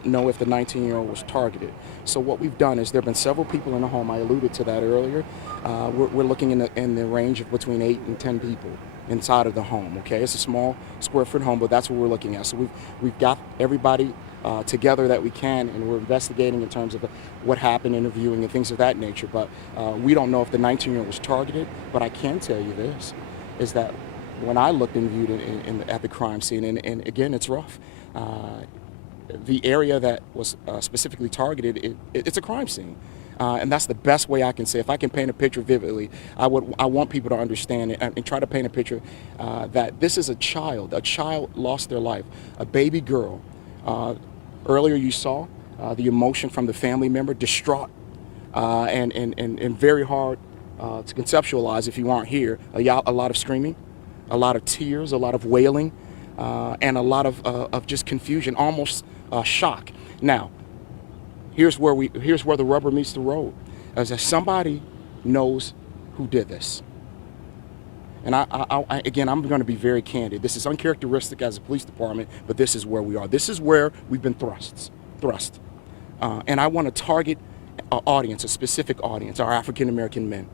don't know if the 19-year-old was targeted. So what we've done is there have been several people in the home. I alluded to that earlier. We're looking in the range of between 8 and 10 people inside of the home. Okay, it's a small square foot home, but that's what we're looking at. So we've got everybody together that we can, and we're investigating in terms of what happened, interviewing, and things of that nature. But we don't know if the 19-year-old was targeted. But I can tell you this, is that when I looked and viewed at the crime scene, and again, it's rough. The area that was specifically targeted, it's a crime scene. And that's the best way I can say. If I can paint a picture vividly, I want people to understand it and try to paint a picture that this is a child. A child lost their life, a baby girl. Earlier you saw the emotion from the family member, distraught and very hard to conceptualize if you aren't here. A lot of screaming, a lot of tears, a lot of wailing, and a lot of just confusion, almost shock. Now, here's where the rubber meets the road, as that somebody knows who did this. And again, I'm going to be very candid. This is uncharacteristic as a police department, but this is where we are. This is where we've been thrust. And I want to target an audience, a specific audience, our African-American men.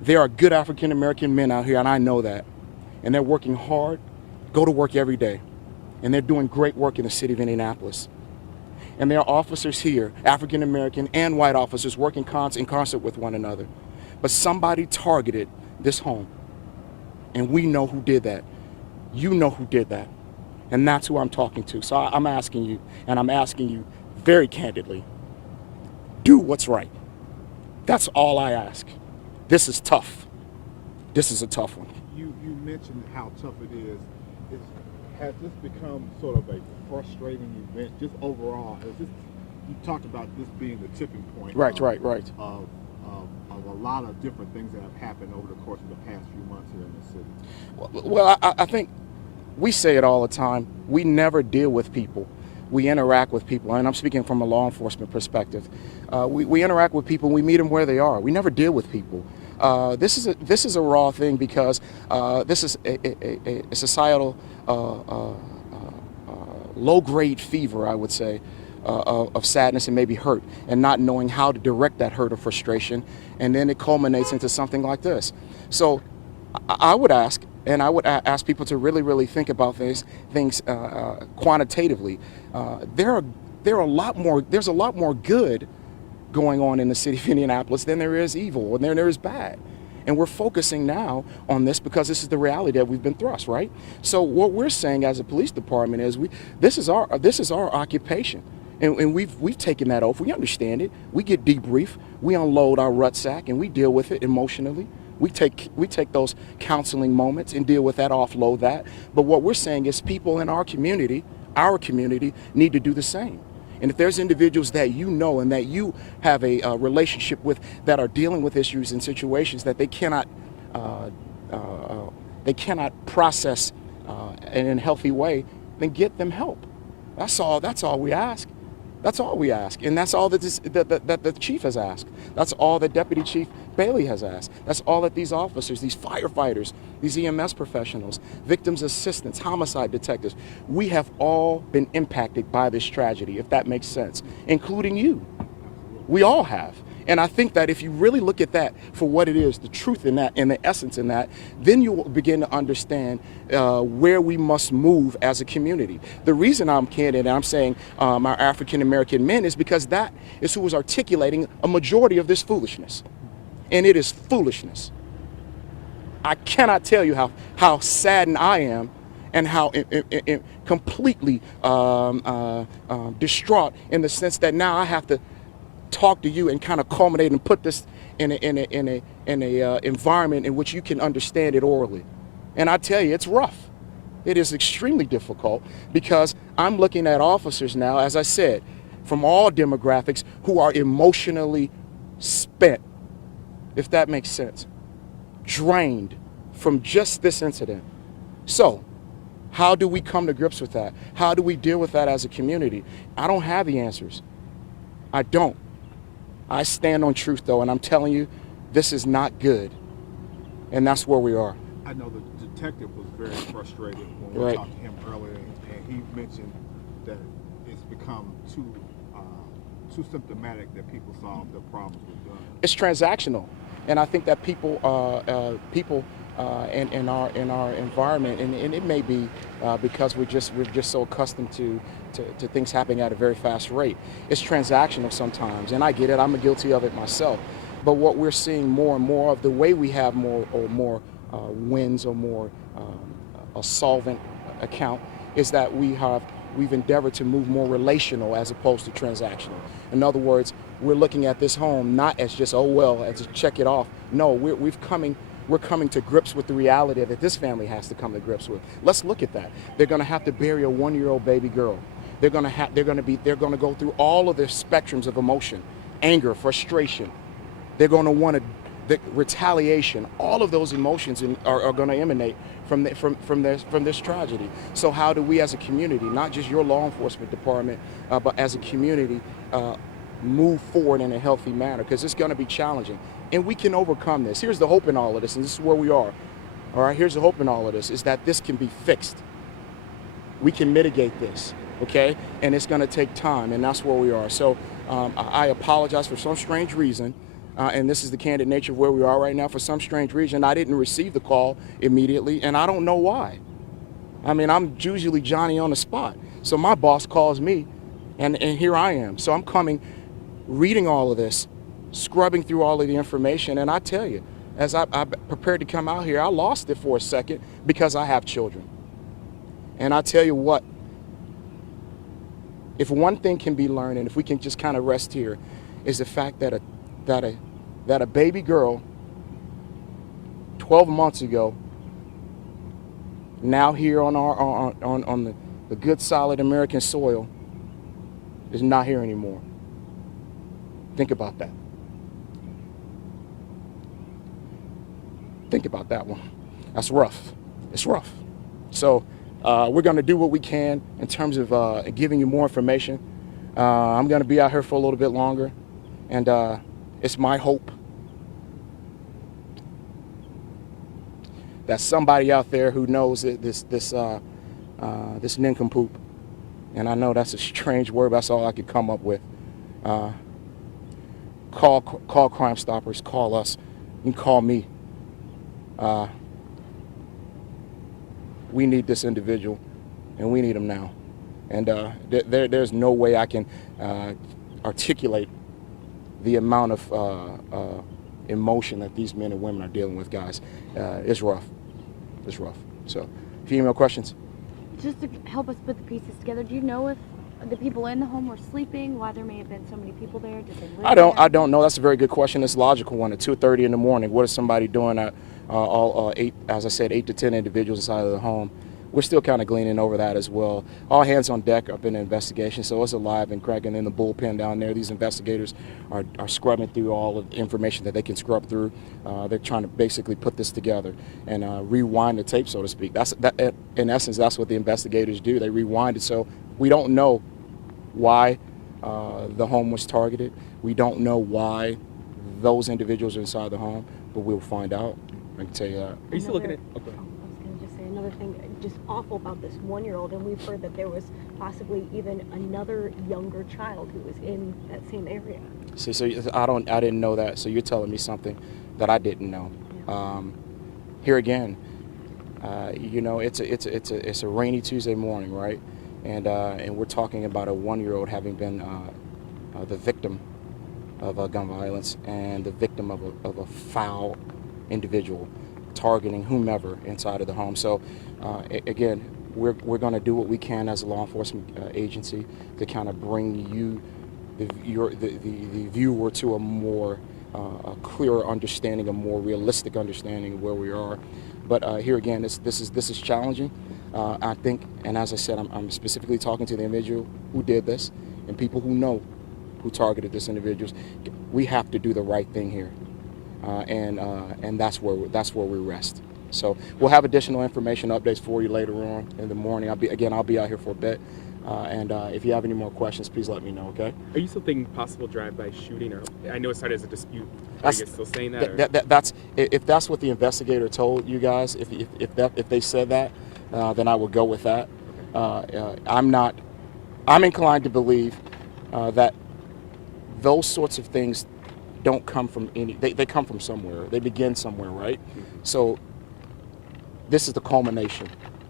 There are good African-American men out here, and I know that. And they're working hard, go to work every day. And they're doing great work in the city of Indianapolis. And there are officers here, African-American and white officers, working in concert with one another. But somebody targeted this home. And we know who did that. You know who did that. And that's who I'm talking to. So I'm asking you, and I'm asking you very candidly, do what's right. That's all I ask. This is tough. This is a tough one. You mentioned how tough it is. Has this become sort of a frustrating event, just overall? You talked about this being the tipping point. Right. Of a lot of different things that have happened over the course of the past few months here in the city. Well, I think we say it all the time. We never deal with people. We interact with people, and I'm speaking from a law enforcement perspective. We interact with people. We meet them where they are. We never deal with people. This is a raw thing because this is a societal low-grade fever, I would say, of sadness and maybe hurt, and not knowing how to direct that hurt or frustration, and then it culminates into something like this. So I would ask, and I would ask people to really think about things quantitatively. There's a lot more good going on in the city of Indianapolis than there is evil, and there is bad. And we're focusing now on this because this is the reality that we've been thrust, right? So what we're saying as a police department is this is our occupation. And we've taken that oath. We understand it. We get debriefed. We unload our rucksack and we deal with it emotionally. We take those counseling moments and deal with that, offload that. But what we're saying is people in our community need to do the same. And if there's individuals that you know and that you have a relationship with that are dealing with issues and situations that they cannot process in a healthy way, then get them help. That's all we ask. That's all we ask, and that's all that the chief has asked. That's all that Deputy Chief Bailey has asked. That's all that these officers, these firefighters, these EMS professionals, victims assistants, homicide detectives, we have all been impacted by this tragedy, if that makes sense, including you. We all have. And I think that if you really look at that for what it is, the truth in that and the essence in that, then you will begin to understand where we must move as a community. The reason I'm candid and I'm saying our African-American men is because that is who is articulating a majority of this foolishness. And it is foolishness. I cannot tell you how saddened I am and how completely distraught in the sense that now I have to talk to you and kind of culminate and put this in a environment in which you can understand it orally. And I tell you, it's rough. It is extremely difficult because I'm looking at officers now, as I said, from all demographics who are emotionally spent, if that makes sense, drained from just this incident. So how do we come to grips with that? How do we deal with that as a community? I don't have the answers. I don't. I stand on truth, though, and I'm telling you, this is not good. And that's where we are. I know the detective was very frustrated when we talked to him earlier, and he mentioned that it's become too symptomatic that people solve their problems with guns? It's transactional, and I think that people in our environment, and it may be because we're just so accustomed to things happening at a very fast rate. It's transactional sometimes, and I get it. I'm guilty of it myself. But what we're seeing more and more of, the way we have more wins or more a solvent account, is that we've endeavored to move more relational as opposed to transactional. In other words, we're looking at this home not as just, oh well, as to check it off. No, we're coming to grips with the reality that this family has to come to grips with. Let's look at that. They're going to have to bury a 1-year-old baby girl. They're going to go through all of their spectrums of emotion, anger, frustration. They're going to want the retaliation. All of those emotions are going to emanate from this tragedy. So how do we as a community, not just your law enforcement department, but as a community, move forward in a healthy manner? Because it's going to be challenging, and we can overcome this. Here's the hope in all of this, and this is where we are. All right, here's the hope in all of this, is that this can be fixed. We can mitigate this, okay? And it's going to take time, and that's where we are. So I apologize for some strange reason. And this is the candid nature of where we are right now. For some strange reason, I didn't receive the call immediately, and I don't know why. I mean, I'm usually Johnny on the spot. So my boss calls me, and here I am. So I'm coming, reading all of this, scrubbing through all of the information, and I tell you, as I prepared to come out here, I lost it for a second because I have children. And I tell you what, if one thing can be learned, and if we can just kind of rest here, is the fact that a baby girl 12 months ago, now here on the good solid American soil, is not here anymore. Think about that. Think about that one. That's rough. It's rough. So we're going to do what we can in terms of giving you more information. I'm going to be out here for a little bit longer, and it's my hope that somebody out there who knows this nincompoop, and I know that's a strange word, but that's all I could come up with. Call Crime Stoppers. Call us. You can call me. We need this individual, and we need him now. And there's no way I can articulate the amount of emotion that these men and women are dealing with, guys. It's rough. It's rough. So, if you have more questions. Just to help us put the pieces together, do you know if the people in the home were sleeping? Why there may have been so many people there? Did they live there? I don't know. That's a very good question. It's a logical one. At 2:30 in the morning, what is somebody doing at all 8 to 10 individuals inside of the home? We're still kind of gleaning over that as well. All hands on deck up in the investigation, so it's alive and cracking in the bullpen down there. These investigators are scrubbing through all of the information that they can scrub through. They're trying to basically put this together and rewind the tape, so to speak. In essence, that's what the investigators do. They rewind it. So we don't know why the home was targeted. We don't know why those individuals are inside the home, but we'll find out. I can tell you that. Are you still looking at? Okay. I was going to just say another thing, just awful about this 1-year-old, and we've heard that there was possibly even another younger child who was in that same area. See, so I didn't know that. So you're telling me something that I didn't know. Yeah. Here again, it's a rainy Tuesday morning, right? And we're talking about a 1-year-old having been the victim of gun violence and the victim of a foul individual targeting whomever inside of the home. So again, we're going to do what we can as a law enforcement agency to kind of bring you, the viewer, to a more a clearer understanding, a more realistic understanding of where we are. But here again, this is challenging. I think, and as I said, I'm specifically talking to the individual who did this and people who know who targeted this individual. We have to do the right thing here. And that's where we rest. So we'll have additional information updates for you later on in the morning. I'll be out here for a bit, and if you have any more questions, please let me know. Okay? Are you still thinking possible drive-by shooting, or I know it started as a dispute? Are you still saying that? That's if that's what the investigator told you guys. If they said that, then I would go with that. I'm inclined to believe that those sorts of things don't come from they come from somewhere. They begin somewhere, right? So this is the culmination.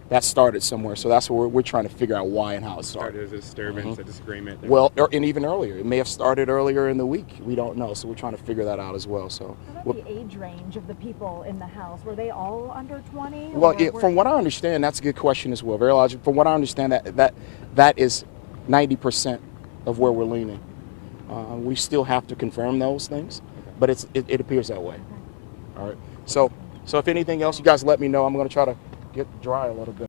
That started somewhere, so that's what we're trying to figure out why and how it started. Started as a disturbance, a disagreement. Well, and even earlier. It may have started earlier in the week. We don't know, so we're trying to figure that out as well. So, How about the age range of the people in the house? Were they all under 20? well, from what I understand, that's a good question as well. Very logical. From what I understand, that is 90% of where we're leaning. We still have to confirm those things, but it appears that way. All right. So if anything else, you guys let me know. I'm going to try to get dry a little bit.